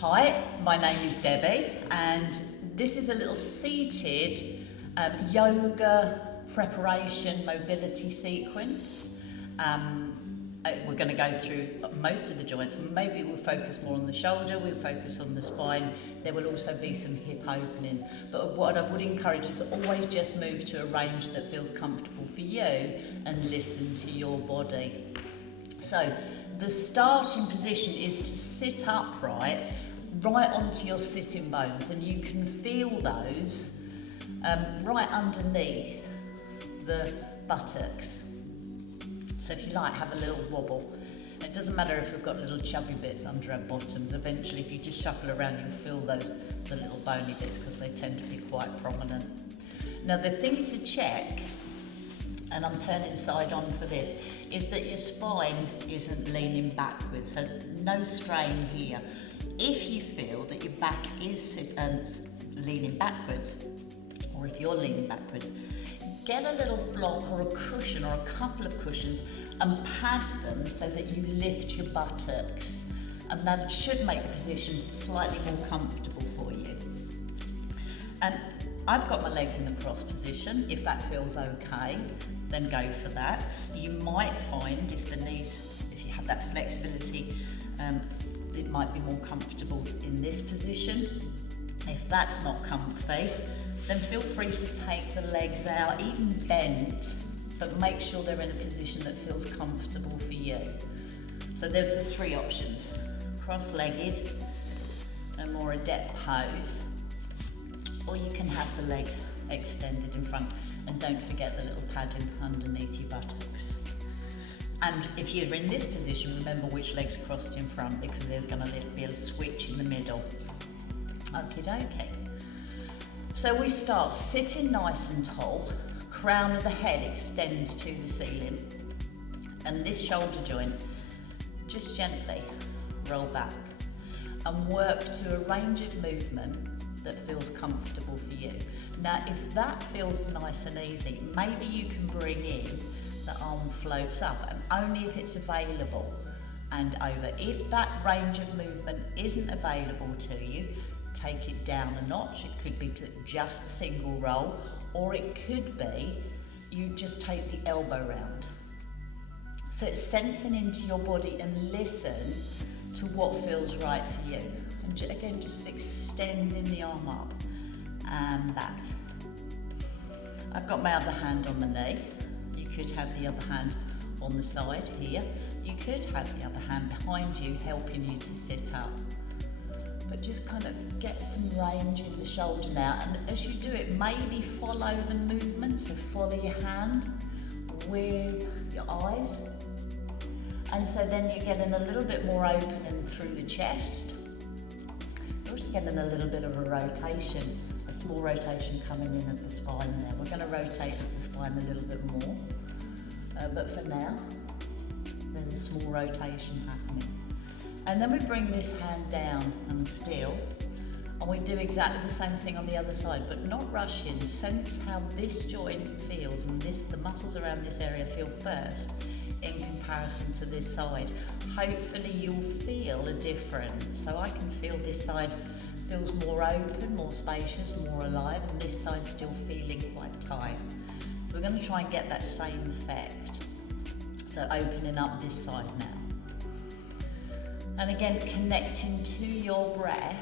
Hi, my name is Debbie, and this is a little seated yoga preparation mobility sequence. We're going to go through most of the joints. Maybe we'll focus more on the shoulder, we'll focus on the spine. There will also be some hip opening. But what I would encourage is always just move to a range that feels comfortable for you and listen to your body. So the starting position is to sit upright, right onto your sitting bones, and you can feel those right underneath the buttocks. So if you like, have a little wobble. It doesn't matter if we've got little chubby bits under our bottoms. Eventually, if you just shuffle around, you'll feel the little bony bits because they tend to be quite prominent. Now, the thing to check, and I'm turning side on for this, is that your spine isn't leaning backwards, so no strain here. If you feel that your back is leaning backwards, or if you're leaning backwards, get a little block or a cushion or a couple of cushions and pad them so that you lift your buttocks, and that should make the position slightly more comfortable for you. And I've got my legs in the cross position. If that feels okay, then go for that. You might find if the knees, if you have that flexibility, it might be more comfortable in this position. If that's not comfy, then feel free to take the legs out, even bent, but make sure they're in a position that feels comfortable for you. So there's the three options: cross-legged, a more adept pose, or you can have the legs extended in front, and don't forget the little padding underneath your buttocks. And if you're in this position, remember which leg's crossed in front, because there's going to be a switch in the middle. Okie dokie. So we start sitting nice and tall, crown of the head extends to the ceiling, and this shoulder joint, just gently roll back and work to a range of movement that feels comfortable for you. Now, if that feels nice and easy, maybe you can bring in the arm floats up, and only if it's available and over. If that range of movement isn't available to you, take it down a notch. It could be to just the single roll, or it could be you just take the elbow round. So it's sensing into your body and listen to what feels right for you. And again, just extending the arm up and back. I've got my other hand on the knee. You could have the other hand on the side here. You could have the other hand behind you, helping you to sit up. But just kind of get some range in the shoulder now, and as you do it, maybe follow the movement, so follow your hand with your eyes, and so then you're getting a little bit more opening through the chest. You're also getting a little bit of a rotation, a small rotation coming in at the spine there. We're going to rotate at the spine a little bit more, but for now, there's a small rotation happening. And then we bring this hand down and still, and we do exactly the same thing on the other side, but not rushing. Sense how this joint feels, and the muscles around this area feel first in comparison to this side. Hopefully you'll feel a difference. So I can feel this side feels more open, more spacious, more alive, and this side's still feeling quite tight. So we're going to try and get that same effect. So opening up this side now. And again, connecting to your breath.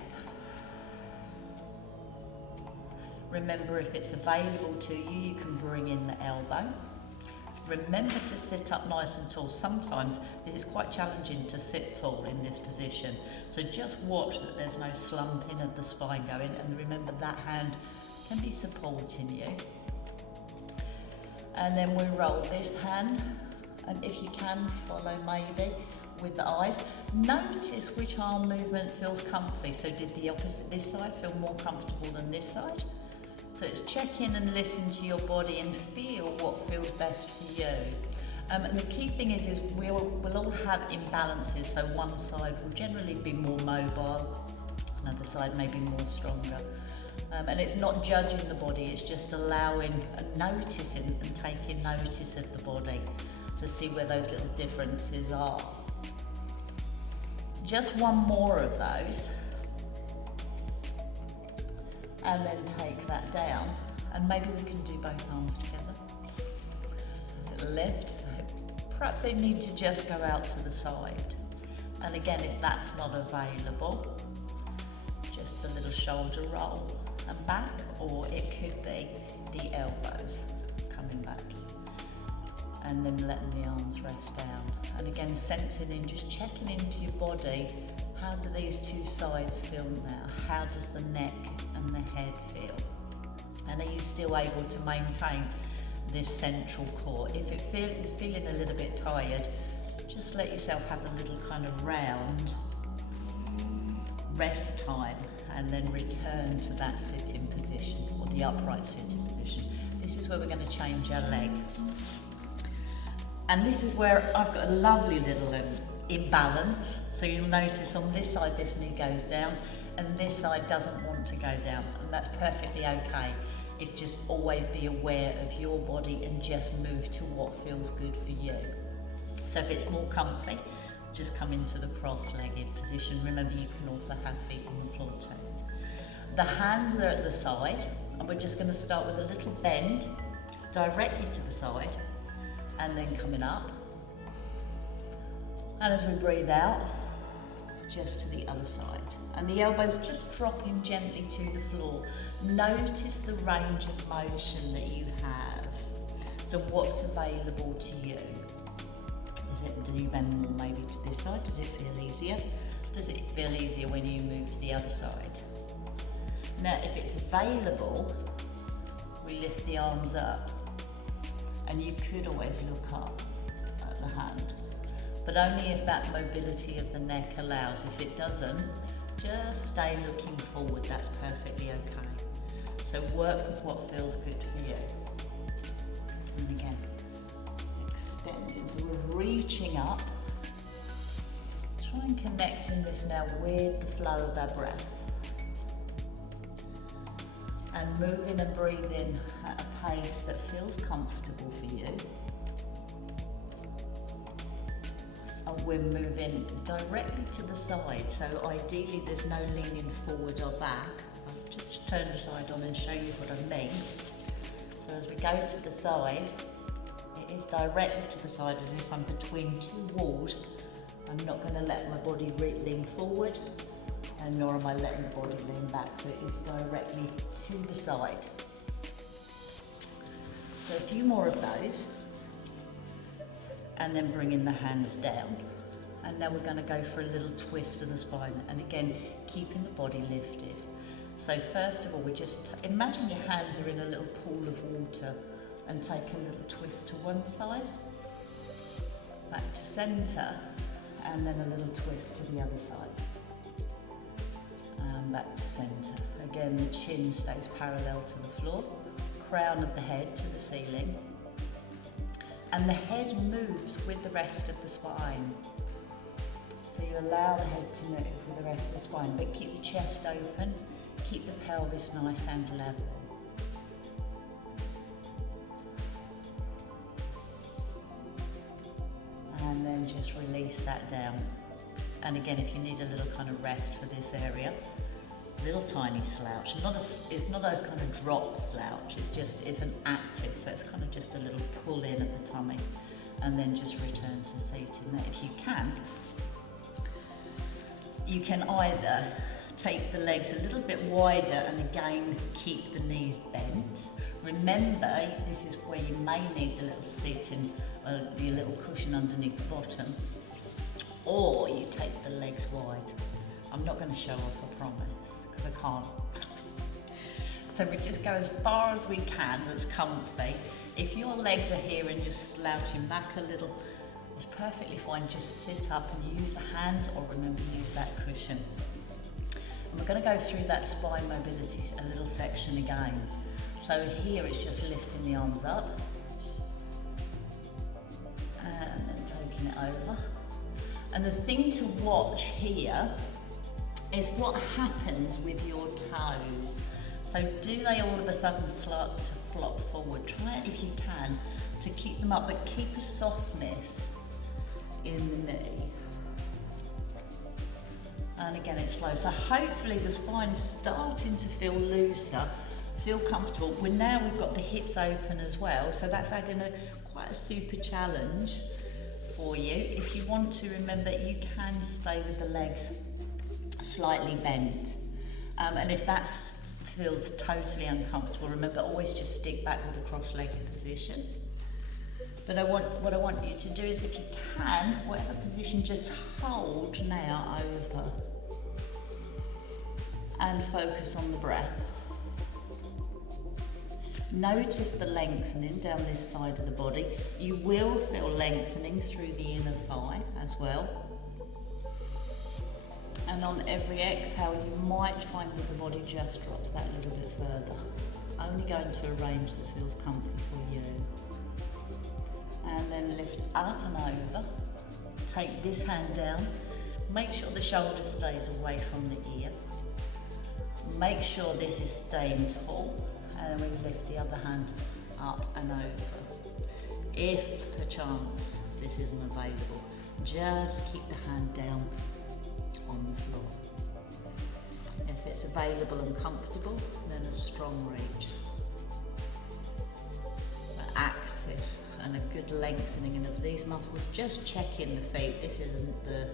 Remember, if it's available to you, you can bring in the elbow. Remember to sit up nice and tall. Sometimes it is quite challenging to sit tall in this position. So just watch that there's no slumping of the spine going, and remember that hand can be supporting you. And then we roll this hand, and if you can, follow maybe with the eyes. Notice which arm movement feels comfy. So did the opposite, this side, feel more comfortable than this side? So it's check in and listen to your body and feel what feels best for you. And the key thing is we'll all have imbalances. So one side will generally be more mobile, another side may be more stronger. And it's not judging the body, it's just allowing and noticing and taking notice of the body to see where those little differences are. Just one more of those. and then take that down, and maybe we can do both arms together. A little lift. Perhaps they need to just go out to the side. And again, if that's not available, just a little shoulder roll and back, or it could be the elbows coming back. And then letting the arms rest down. And again, sensing in, just checking into your body, how do these two sides feel now? How does the neck and the head feel? And are you still able to maintain this central core? If it is feeling a little bit tired, just let yourself have a little kind of round rest time, and then return to that sitting position, or the upright sitting position. This is where we're going to change our leg. And this is where I've got a lovely little imbalance. So you'll notice on this side, this knee goes down, and this side doesn't want to go down, and that's perfectly okay. It's just always be aware of your body and just move to what feels good for you. So if it's more comfy, just come into the cross-legged position. Remember, you can also have feet on the floor too. The hands are at the side, and we're just going to start with a little bend directly to the side, and then coming up. And as we breathe out, just to the other side. And the elbows just dropping gently to the floor. Notice the range of motion that you have. So what's available to you? Do you bend more maybe to this side? Does it feel easier? Does it feel easier when you move to the other side? Now, if it's available, we lift the arms up. And you could always look up at the hand, but only if that mobility of the neck allows. If it doesn't, just stay looking forward, that's perfectly okay. So work with what feels good for you. And again, extending, so we're reaching up. Try and connect in this now with the flow of our breath. And moving and breathing at a pace that feels comfortable for you. And we're moving directly to the side, so ideally there's no leaning forward or back. I'll just turn the side on and show you what I mean. So as we go to the side, it is directly to the side as if I'm between two walls. I'm not going to let my body lean forward, and nor am I letting the body lean back, so it is directly to the side. So a few more of those, and then bringing the hands down. And now we're going to go for a little twist of the spine, and again, keeping the body lifted. So first of all, we just imagine your hands are in a little pool of water, and take a little twist to one side, back to centre, and then a little twist to the other side. And back to centre. Again, the chin stays parallel to the floor, crown of the head to the ceiling, and the head moves with the rest of the spine. So you allow the head to move with the rest of the spine, but keep the chest open, keep the pelvis nice and level. And then just release that down. And again, if you need a little kind of rest for this area, little tiny slouch. It's not a kind of drop slouch, it's an active, so it's kind of just a little pull in of the tummy, and then just return to seating there. If you can either take the legs a little bit wider and again keep the knees bent. Remember, this is where you may need a little seating, a little cushion underneath the bottom, or you take the legs wide. I'm not going to show off, I promise, because I can't. So we just go as far as we can that's comfy. If your legs are here and you're slouching back a little, it's perfectly fine. Just sit up and use the hands, or remember, use that cushion. And we're going to go through that spine mobility, a little section again. So here it's just lifting the arms up and then taking it over. And the thing to watch here is what happens with your toes. So do they all of a sudden start to flop forward? Try it if you can to keep them up, but keep a softness in the knee. And again, it's slow. So hopefully the spine is starting to feel looser, feel comfortable. We've got the hips open as well, so that's adding quite a super challenge for you. If you want to, remember, you can stay with the legs slightly bent. And if that feels totally uncomfortable, remember, always just stick back with a cross-legged position. But what I want you to do is, if you can, whatever position, just hold now over and focus on the breath. Notice the lengthening down this side of the body. You will feel lengthening through the inner thigh as well. And on every exhale, you might find that the body just drops that little bit further. Only going to a range that feels comfy for you. And then lift up and over. Take this hand down. Make sure the shoulder stays away from the ear. Make sure this is staying tall. And then we lift the other hand up and over. If perchance this isn't available, just keep the hand down on the floor. If it's available and comfortable, then a strong reach. But active and a good lengthening of these muscles. Just check in the feet. This isn't the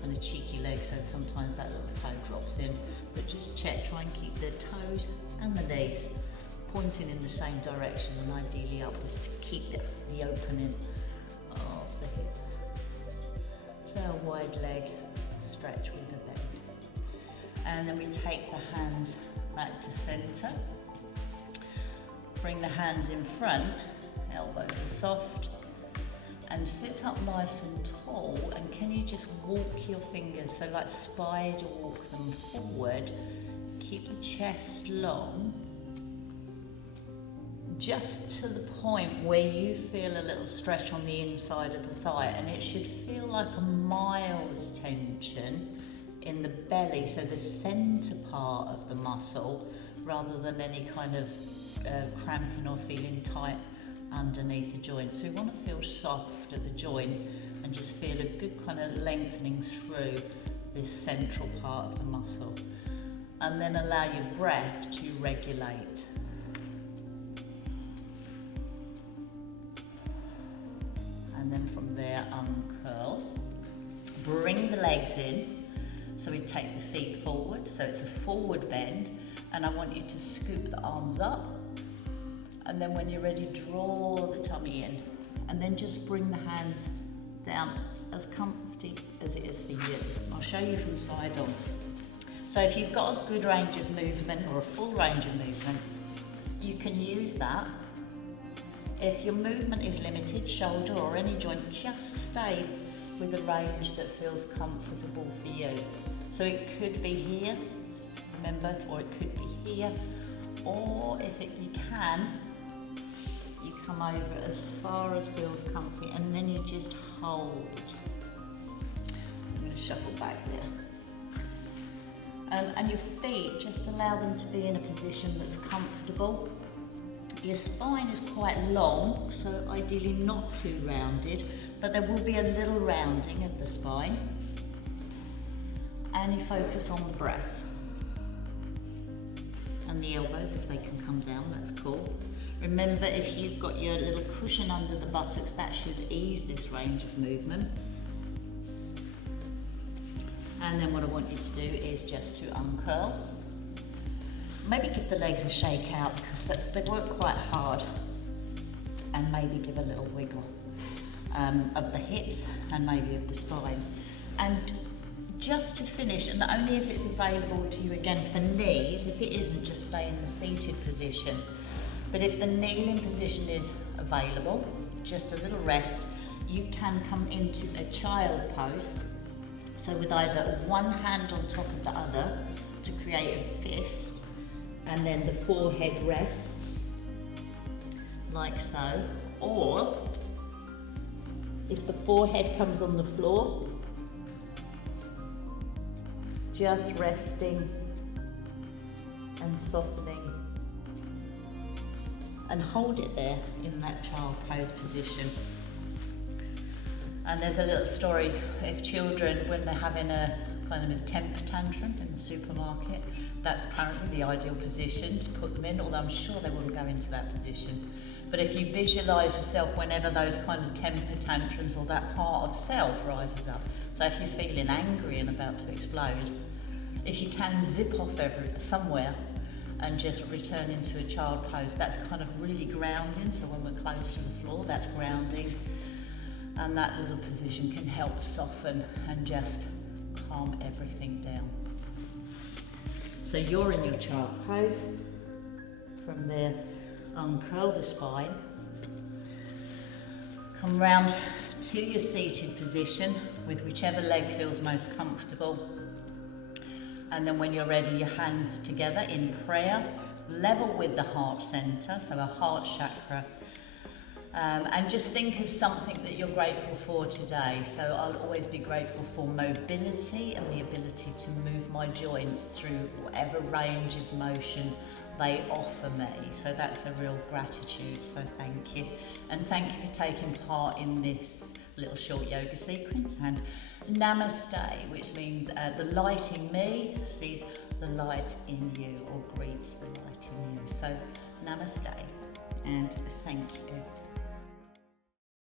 kind of cheeky leg, so sometimes that little toe drops in. But just check, try and keep the toes and the knees pointing in the same direction, and ideally upwards, to keep the opening of the hip. So a wide leg stretch with a bend. And then we take the hands back to center. Bring the hands in front, elbows are soft, and sit up nice and tall. And can you just walk your fingers, so like spider walk them forward. Keep the chest long, just to the point where you feel a little stretch on the inside of the thigh, and it should feel like a mild tension in the belly, so the center part of the muscle, rather than any kind of cramping or feeling tight underneath the joint. So we want to feel soft at the joint and just feel a good kind of lengthening through this central part of the muscle. And then allow your breath to regulate. And then from there, uncurl. Bring the legs in. So we take the feet forward, so it's a forward bend, and I want you to scoop the arms up. And then when you're ready, draw the tummy in, and then just bring the hands down as comfy as it is for you. I'll show you from side on. So if you've got a good range of movement, or a full range of movement, you can use that. If your movement is limited, shoulder or any joint, just stay with a range that feels comfortable for you. So it could be here, remember, or it could be here, or if you can, you come over as far as feels comfy, and then you just hold. I'm going to shuffle back there. And your feet, just allow them to be in a position that's comfortable. Your spine is quite long, so ideally not too rounded, but there will be a little rounding of the spine. And you focus on the breath. And the elbows, if they can come down, that's cool. Remember, if you've got your little cushion under the buttocks, that should ease this range of movement. And then what I want you to do is just to uncurl. Maybe give the legs a shake out, because they work quite hard. And maybe give a little wiggle of the hips and maybe of the spine. And just to finish, and only if it's available to you again for knees, if it isn't, just stay in the seated position. But if the kneeling position is available, just a little rest, you can come into a child pose. So with either one hand on top of the other to create a fist, and then the forehead rests, like so. Or, if the forehead comes on the floor, just resting and softening. And hold it there in that child pose position. And there's a little story, if children, when they're having a kind of a temper tantrum in the supermarket, that's apparently the ideal position to put them in, although I'm sure they wouldn't go into that position. But if you visualise yourself whenever those kind of temper tantrums or that part of self rises up, so if you're feeling angry and about to explode, if you can zip off somewhere and just return into a child pose, that's kind of really grounding. So when we're close to the floor, that's grounding. And that little position can help soften and just calm everything down. So you're in your child pose. From there, uncurl the spine. Come round to your seated position with whichever leg feels most comfortable. And then when you're ready, your hands together in prayer, level with the heart center, so a heart chakra. And just think of something that you're grateful for today. So I'll always be grateful for mobility and the ability to move my joints through whatever range of motion they offer me. So that's a real gratitude, so thank you. And thank you for taking part in this little short yoga sequence. And namaste, which means the light in me sees the light in you, or greets the light in you. So namaste and thank you.